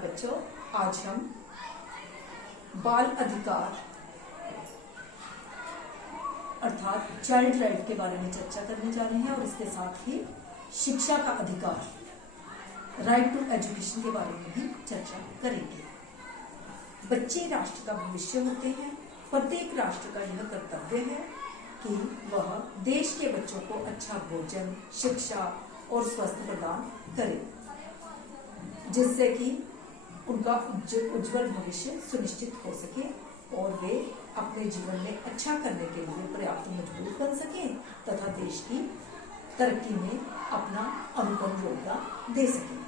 नमस्कार बच्चों, आज हम बाल अधिकार अर्थात चाइल्ड राइट के बारे में चर्चा करने जा रहे हैं और इसके साथ ही शिक्षा का अधिकार, राइट टू एजुकेशन के बारे में भी चर्चा करेंगे। बच्चे राष्ट्र का भविष्य होते हैं। प्रत्येक राष्ट्र का यह कर्तव्य है कि वह देश के बच्चों को अच्छा भोजन, शिक्षा और स्वास्थ्य प्रदान करे, जिससे कि उनका उज्जवल भविष्य सुनिश्चित हो सके और वे अपने जीवन में अच्छा करने के लिए पर्याप्त मजबूत बन सकें तथा देश की तरक्की में अपना अनुपम योगदान दे सकें।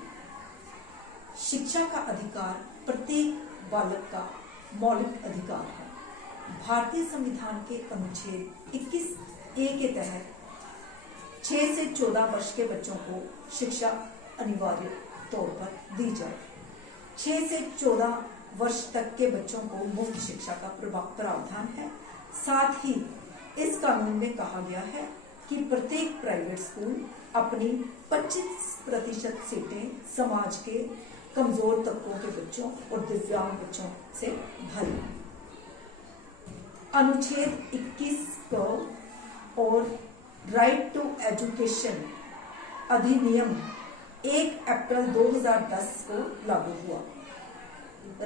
शिक्षा का अधिकार प्रत्येक बालक का मौलिक अधिकार है। भारतीय संविधान के अनुच्छेद 21A के तहत 6 से 14 वर्ष के बच्चों को शिक्षा अनिवार्य तौर पर दी जाए। 6 से 14 वर्ष तक के बच्चों को मुफ्त शिक्षा का प्रावधान है। साथ ही इस कानून में कहा गया है कि प्रत्येक प्राइवेट स्कूल अपनी 25% सीटें समाज के कमजोर तबकों के बच्चों और दिव्यांग बच्चों से भरे। अनुच्छेद 21 को और राइट टू एजुकेशन अधिनियम 1 अप्रैल 2010 को लागू हुआ।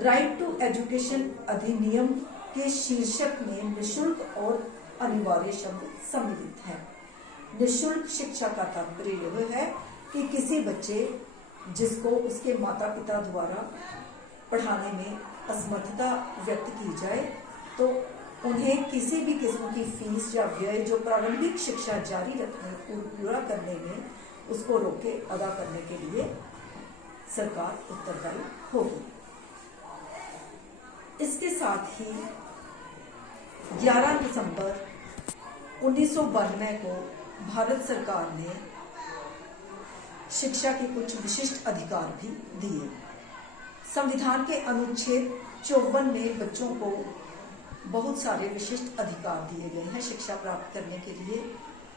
राइट टू एजुकेशन अधिनियम के शीर्षक में निःशुल्क और अनिवार्य शब्द सम्मिलित है। निःशुल्क शिक्षा का तात्पर्य यह है कि किसी बच्चे जिसको उसके माता पिता द्वारा पढ़ाने में असमर्थता व्यक्त की जाए तो उन्हें किसी भी किस्म की फीस या व्यय जो प्रारंभिक शिक्षा जारी रखने पूरा करने में उसको रोके अदा करने के लिए सरकार उत्तरदायी होगी। इसके साथ ही 11 दिसंबर 1992 को भारत सरकार ने शिक्षा के कुछ विशिष्ट अधिकार भी दिए। संविधान के अनुच्छेद 54 में बच्चों को बहुत सारे विशिष्ट अधिकार दिए गए हैं शिक्षा प्राप्त करने के लिए,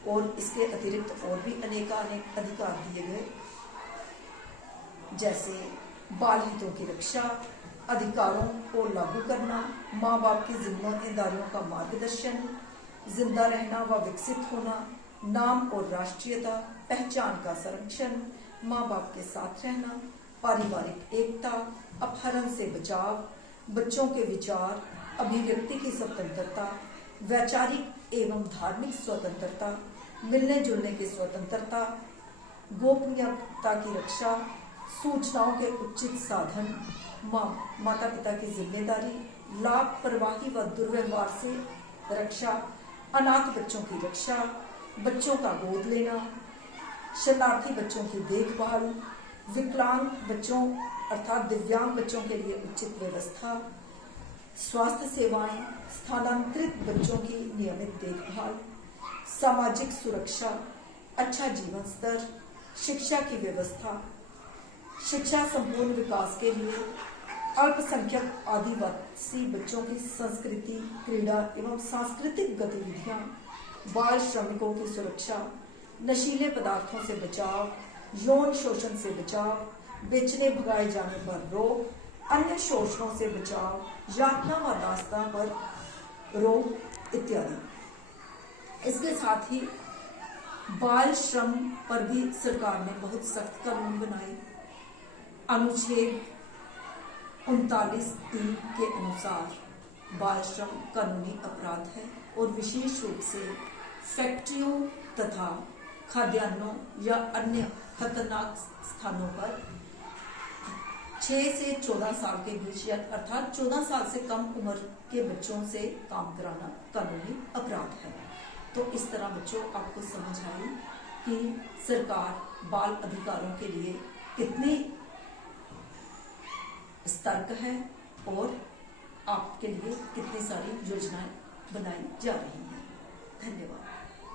और इसके अतिरिक्त और भी अनेक अधिकार दिए गए, जैसे बाल हितों की रक्षा, अधिकारों को लागू करना, माँ बाप की जिम्मेदारियों का मार्गदर्शन, जिंदा रहना व विकसित होना, नाम और राष्ट्रीयता, पहचान का संरक्षण, माँ बाप के साथ रहना, पारिवारिक एकता, अपहरण से बचाव, बच्चों के विचार अभिव्यक्ति की स्वतंत्रता, वैचारिक एवं धार्मिक स्वतंत्रता, मिलने जुलने की स्वतंत्रता, गोपनीयता की रक्षा, सूचनाओं के उचित साधन, माता पिता की जिम्मेदारी, लापरवाही व दुर्व्यवहार से रक्षा, अनाथ बच्चों की रक्षा, बच्चों का गोद लेना, शरणार्थी बच्चों की देखभाल, विकलांग बच्चों अर्थात दिव्यांग बच्चों के लिए उचित व्यवस्था, स्वास्थ्य सेवाएं, स्थानांतरित बच्चों की नियमित देखभाल, सामाजिक सुरक्षा, अच्छा जीवन स्तर, शिक्षा की व्यवस्था, शिक्षा संपूर्ण विकास के लिए, अल्पसंख्यक आदिवासी बच्चों की संस्कृति, क्रीड़ा एवं सांस्कृतिक गतिविधियां, बाल श्रमिकों की सुरक्षा, नशीले पदार्थों से बचाव, यौन शोषण से बचाव, बेचने भगाए जाने पर रोक, अन्य शोषणों से बचाव, यातना व दास्तां पर रोक इत्यादि। इसके साथ ही बाल श्रम पर भी सरकार ने बहुत सख्त कानून बनाए। अनुच्छेद 39(3) के अनुसार बाल श्रम कानूनी अपराध है और विशेष रूप से फैक्ट्रियों तथा खाद्यान्नों या अन्य खतरनाक स्थानों पर 6 से 14 साल के बीच या अर्थात 14 साल से कम उम्र के बच्चों से काम कराना कानूनी अपराध है। तो इस तरह बच्चों आपको समझ आई कि सरकार बाल अधिकारों के लिए कितनी सतर्क है और आपके लिए कितनी सारी योजनाएं बनाई जा रही हैं। धन्यवाद।